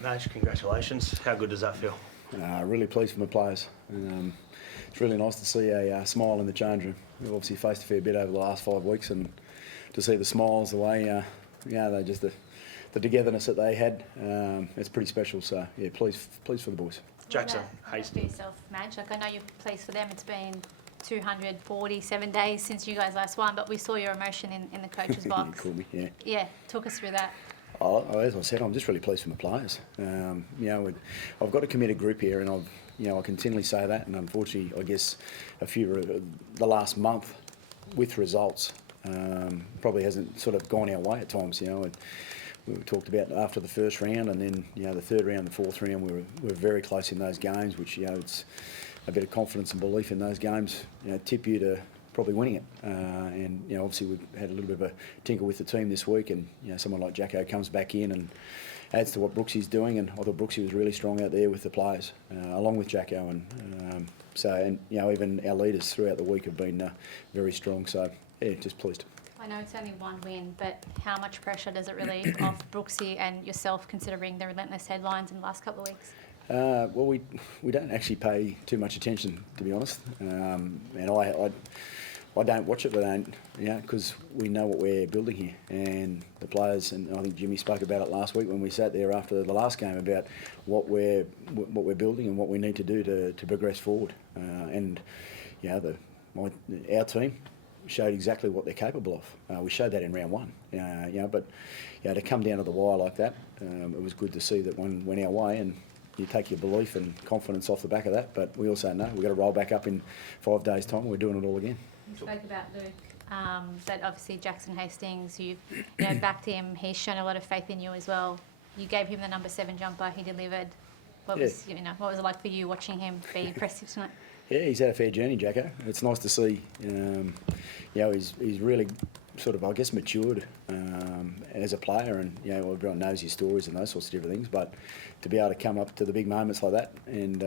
Madge, congratulations. How good does that feel? Really pleased for my players. It's really nice to see a smile in the change room. We've obviously faced a fair bit over the last 5 weeks, and to see the smiles, the way, they just the togetherness that they had, it's pretty special. So yeah, pleased for the boys. Jackson, Hastings. For yourself, Madge. Like, I know you're pleased for them. It's been 247 days since you guys last won, but we saw your emotion in the coach's box. You called me, yeah. Yeah, talk us through that. As I said, I'm just really pleased for my players. I've got a committed group here, and I continually say that. And unfortunately, I guess the last month with results probably hasn't sort of gone our way at times. We talked about after the first round, and then the third round, the fourth round, we were very close in those games, which it's a bit of confidence and belief in those games tip you to probably winning it. And obviously we've had a little bit of a tinker with the team this week, and someone like Jacko comes back in and adds to what Brooksy's doing, and I thought Brooksy was really strong out there with the players, along with Jacko, and even our leaders throughout the week have been very strong. So yeah, just pleased. I know it's only one win, but how much pressure does it relieve off Brooksy and yourself, considering the relentless headlines in the last couple of weeks? Well, we don't actually pay too much attention, to be honest, and I don't watch it, but because we know what we're building here, and the players, and I think Jimmy spoke about it last week when we sat there after the last game about what we're building and what we need to do to progress forward, our team showed exactly what they're capable of. We showed that in round one, but to come down to the wire like that, it was good to see that one went our way, and you take your belief and confidence off the back of that. But we also know we've got to roll back up in 5 days' time. We're doing it all again. You spoke about Luke, but obviously Jackson Hastings, you've backed him. He's shown a lot of faith in you as well. You gave him the number 7 jumper. He delivered. What was it like for you watching him be impressive tonight? Yeah, he's had a fair journey, Jacko. It's nice to see. He's really sort of, I guess, matured as a player, and everyone knows his stories and those sorts of different things. But to be able to come up to the big moments like that and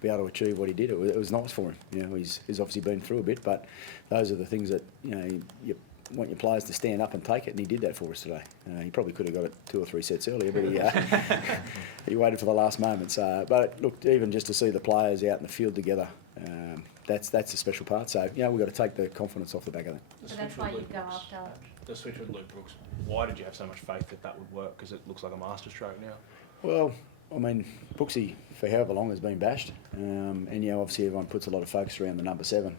be able to achieve what he did, it was nice for him. He's obviously been through a bit, but those are the things that you want your players to stand up and take it, and he did that for us today. He probably could have got it 2 or 3 sets earlier, but he waited for the last moments. But look, even just to see the players out in the field together, that's the special part. So we've got to take the confidence off the back of that. So that's why you go after. The switch with Luke Brooks. Why did you have so much faith that would work? Because it looks like a masterstroke now. Well, I mean, Brooksy for however long has been bashed, and obviously everyone puts a lot of focus around the number 7,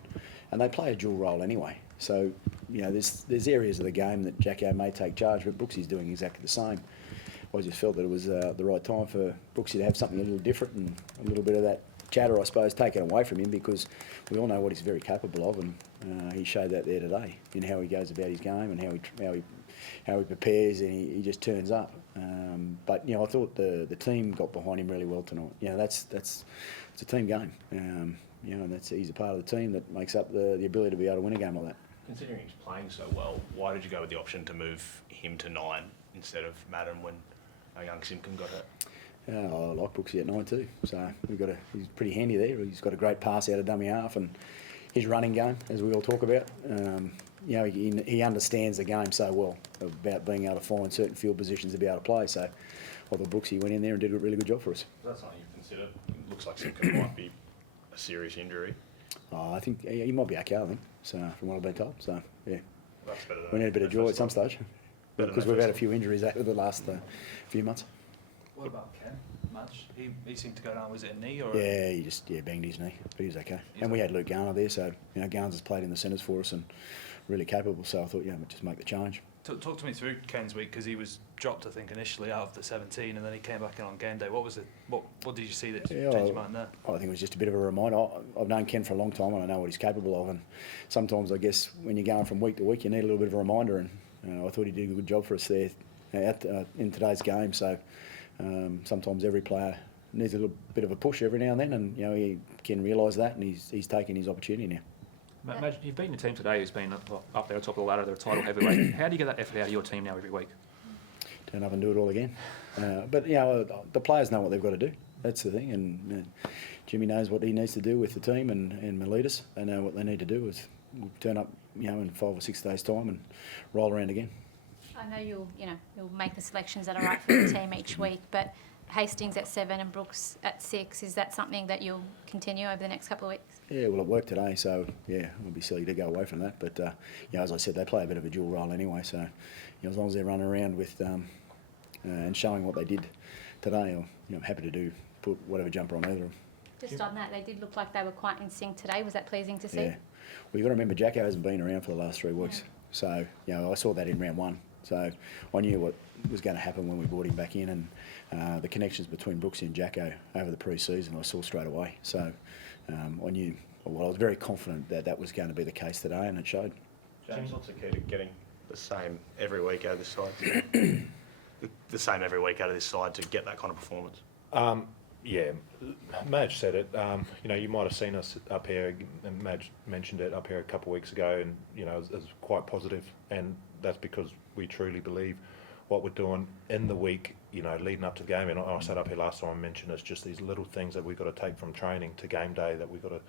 and they play a dual role anyway. So there's areas of the game that Jacko may take charge, but Brooksy's doing exactly the same. I just felt that it was the right time for Brooksy to have something a little different and a little bit of that chatter, I suppose, taken away from him, because we all know what he's very capable of, and he showed that there today in how he goes about his game and how he prepares, and he just turns up. But I thought the team got behind him really well tonight. It's a team game. And he's a part of the team that makes up the ability to be able to win a game like that. Considering he's playing so well, why did you go with the option to move him to 9 instead of Madden when our young Simpkin got hurt? I like Brooksy at 9 too, so he's pretty handy there. He's got a great pass out of dummy half, and his running game, as we all talk about, he understands the game so well about being able to find certain field positions to be able to play. So I thought Brooksy went in there and did a really good job for us. Is that something you've considered? It looks like Simpkin might be a serious injury. I think he might be okay, I think, so from what I've been told. So yeah, that's better than we need a bit of joy at some stage, because we've had a few injuries over the last few months. What about Ken? Madge? He seemed to go down. Was it a knee or? Yeah, he just banged his knee, but he was okay. And we had Luke Garner there, so Garner's has played in the centres for us and really capable. So I thought, we'd just make the change. Talk to me through Ken's week, because he was dropped, I think, initially out of the 17, and then he came back in on game day. What was it? What did you see that changed your mind there? I think it was just a bit of a reminder. I've known Ken for a long time, and I know what he's capable of. And sometimes, I guess, when you're going from week to week, you need a little bit of a reminder. And I thought he did a good job for us there in today's game. So sometimes every player needs a little bit of a push every now and then, and he can realise that, and he's taking his opportunity now. Madge, you've beaten a team today who's been up there on top of the ladder, they're a title heavyweight. How do you get that effort out of your team now every week? Turn up and do it all again. But the players know what they've got to do. That's the thing, and Jimmy knows what he needs to do with the team, and Miletus, they know what they need to do is turn up, in 5 or 6 days' time and roll around again. I know you'll make the selections that are right for the team each week, but Hastings at 7 and Brooks at 6. Is that something that you'll continue over the next couple of weeks? Yeah, well, it worked today, so yeah, it would be silly to go away from that. But as I said, they play a bit of a dual role anyway. So as long as they're running around with and showing what they did today, I'm happy to put whatever jumper on either of them. Just on that, they did look like they were quite in sync today. Was that pleasing to see? Yeah. Well, you've got to remember, Jacko hasn't been around for the last 3 weeks. So, I saw that in round 1. So I knew what was going to happen when we brought him back in, and the connections between Brooksy and Jacko over the pre-season I saw straight away. So I knew, well, I was very confident that was going to be the case today, and it showed. James, what's the key to getting the same every week out of this side? the same every week out of this side to get that kind of performance? Yeah, Madge said it. You might have seen us up here, and Madge mentioned it up here a couple of weeks ago, and it was quite positive, and that's because we truly believe what we're doing in the week, leading up to the game. And I sat up here last time and mentioned it's just these little things that we've got to take from training to game day, that we've got to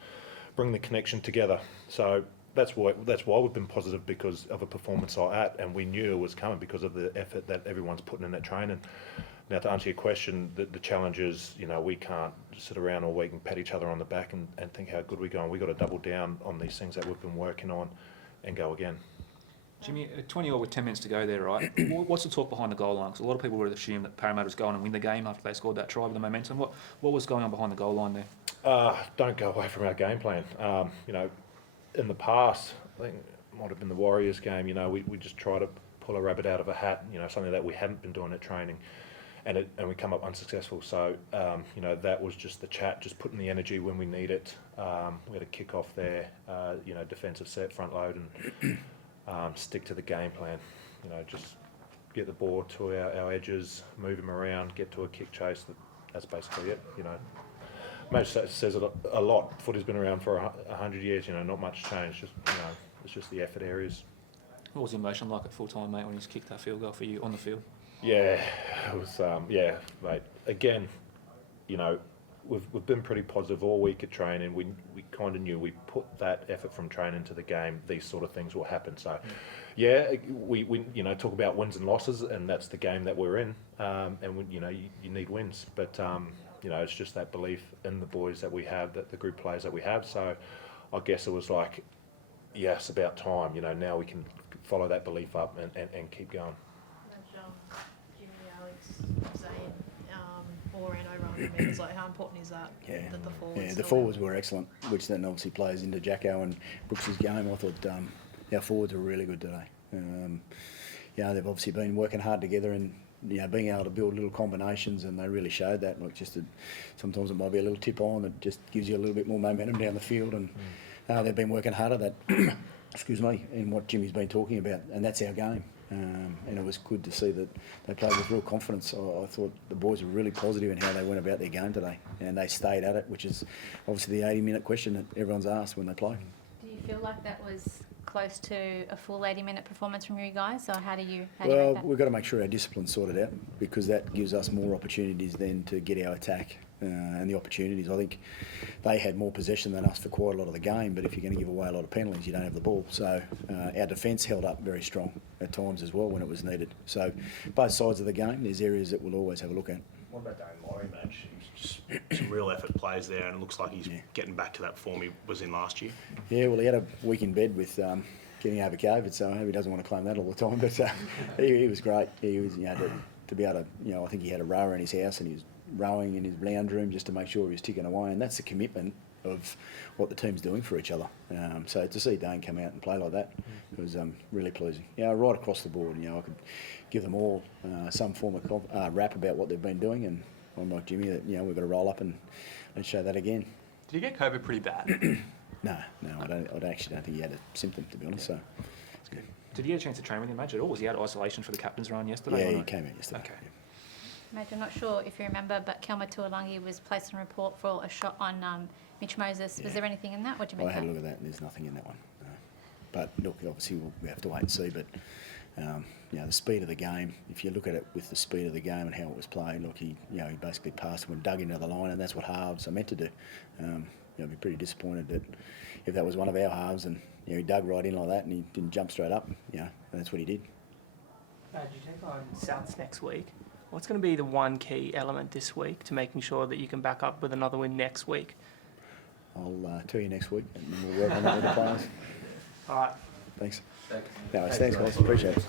bring the connection together. So that's why we've been positive, because of a performance like that, and we knew it was coming because of the effort that everyone's putting in that training. Now, to answer your question, the challenge is, we can't sit around all week and pat each other on the back and think how good we're going. We've got to double down on these things that we've been working on and go again. Jimmy, 20-all with 10 minutes to go there, right? What's the talk behind the goal line? Because a lot of people would assume that Parramatta was going to win the game after they scored that try with the momentum. What was going on behind the goal line there? Don't go away from our game plan. In the past, I think it might have been the Warriors game, we just try to pull a rabbit out of a hat, something that we hadn't been doing at training. And we come up unsuccessful. So, that was just the chat, just putting the energy when we need it. We had a kick off there, defensive set, front load, and stick to the game plan. Just get the ball to our edges, move him around, get to a kick chase. That's basically it. Madge says it a lot. Footy's been around for 100 years. Not much change. Just it's just the effort areas. What was the emotion like at full time, mate, when he's kicked that field goal for you on the field? Yeah, it was, mate. Again, we've been pretty positive all week at training. We kind of knew we put that effort from training to the game, these sort of things will happen. So, we talk about wins and losses, and that's the game that we're in. And you need wins, but it's just that belief in the boys that we have, that the group players that we have. So, I guess it was like, yes, about time. Now we can follow that belief up and keep going. Jimmy, Alex, Zane, or Rugby means, like, how important is that? Yeah, That the forwards. the forwards were excellent, which then obviously plays into Jacko and Brooks's game. I thought our forwards were really good today. They've obviously been working hard together and being able to build little combinations, and they really showed that. Like, sometimes it might be a little tip on that just gives you a little bit more momentum down the field, and they've been working hard at that. Excuse me, in what Jimmy's been talking about, and that's our game. And it was good to see that they played with real confidence. I thought the boys were really positive in how they went about their game today, and they stayed at it, which is obviously the 80-minute question that everyone's asked when they play. Do you feel like that was close to a full 80-minute performance from you guys, or how do you rate Well, that? we've got to make sure our discipline's sorted out, because that gives us more opportunities then to get our attack and the opportunities. I think they had more possession than us for quite a lot of the game, but if you're going to give away a lot of penalties, you don't have the ball. So our defence held up very strong at times as well when it was needed. So both sides of the game, there's areas that we'll always have a look at. What about Dane Laurie, Madge? He's just some real effort plays there, and it looks like he's getting back to that form he was in last year. Yeah, well, he had a week in bed with getting over COVID, so I hope he doesn't want to claim that all the time. But he was great. He was, to be able to, I think he had a rower in his house, and he was rowing in his lounge room just to make sure he was ticking away, and that's the commitment of what the team's doing for each other. So to see Dane come out and play like that was really pleasing. Right across the board, I could give them all some form of rap about what they've been doing, and I'm like Jimmy that we've got to roll up and show that again. Did you get COVID pretty bad? No, I actually don't think he had a symptom, to be honest. So it's good. Did you get a chance to train with him, Madge, at all? Was he out of isolation for the captain's run yesterday? Yeah, or he not? came out yesterday. Okay. Madge, I'm not sure if you remember, but Kelma Tuolangi was placed on report for a shot on Mitch Moses. Was there anything in that? What do you I make had a of look at that, and there's nothing in that one. No. But look, obviously we have to wait and see. But the speed of the game. If you look at it with the speed of the game and how it was played, look, he basically passed and dug into the line, and that's what halves are meant to do. I'd be pretty disappointed that if that was one of our halves, and he dug right in like that, and he didn't jump straight up. And that's what he did. Did you take on Souths next week? what's going to be the one key element this week to making sure that you can back up with another win next week? I'll tell you next week, and we'll work on that with the players. All right. Thanks. No, thanks, guys. Appreciate it.